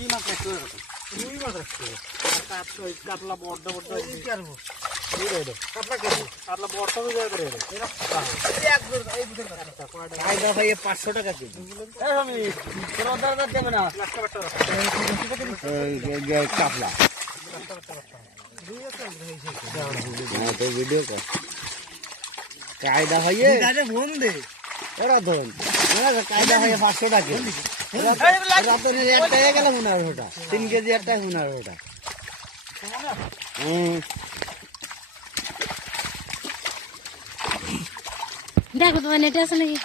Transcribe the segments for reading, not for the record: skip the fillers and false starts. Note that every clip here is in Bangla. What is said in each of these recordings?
কি মাছ রাখছো রুই মাছ রাখছো কাতলা বড় বড় কি করব কাতলা কেজি কাতলা বড় তো যায় রে এই বুঝে কাটটা কায়দা ভাই 500 টাকা কেজি এই আমি তোর অর্ডার দেবে না কাতলা তো ভিডিও কর কায়দা হইয়ে দাদা ফোন দে ওরা ধরুন কায়দা হয়ে 500 টাকা রাতের একটা হয়ে গেল মনে হয় ওটা 3 কেজি একটা মনে হয় ওটা দেখো তোমার নেটে আছে নাকি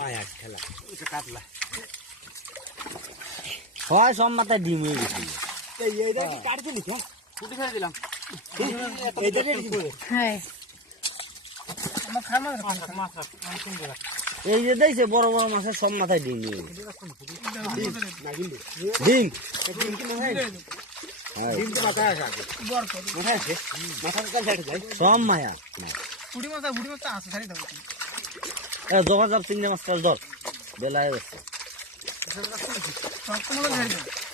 মায়া খেলা কাটলা হয় সব মাথায় ডিম হয়ে গেছে এই যে দেখছে বড় বড় মাছের সব মাথায় ডিম ডিম সব মায়া যোগাযোগ চিংড়ি মাছ কল ধর বেলায় যাচ্ছে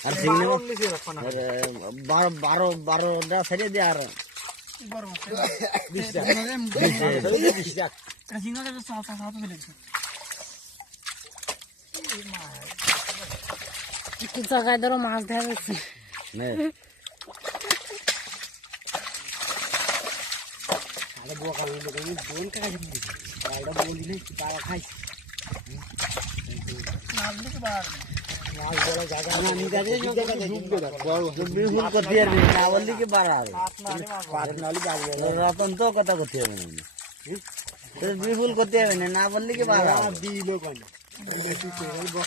আর চিংড়ি মাছ 12টা ছেড়ে দিয়ে আর একটু জায়গায় ধরো মাছ ধরা যাচ্ছে রতন তো কথা করতে হবে বিপুল করতে হবে না না বললি কি বাড়া দিল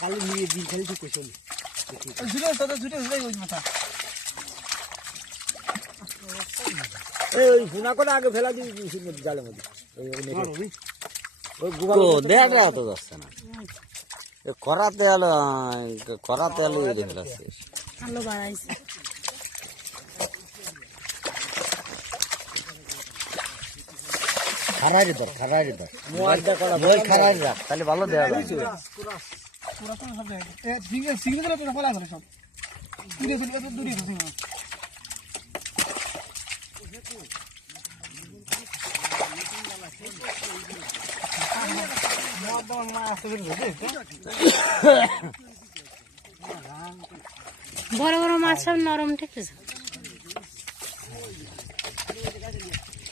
খালি নিয়ে দিন খালি তুই কোশন ওই ফোনা করে আগে ফেলা দিবি জালের মধ্যে দেখ তো যাচ্ছে না করাতে আলো ফেলাচ্ছে আলো বাড়াইছে খারাই ধর খারাই রাখ তাহলে ভালো দেওয়া বড় বড় মাছ সব নরম ঠিক আছে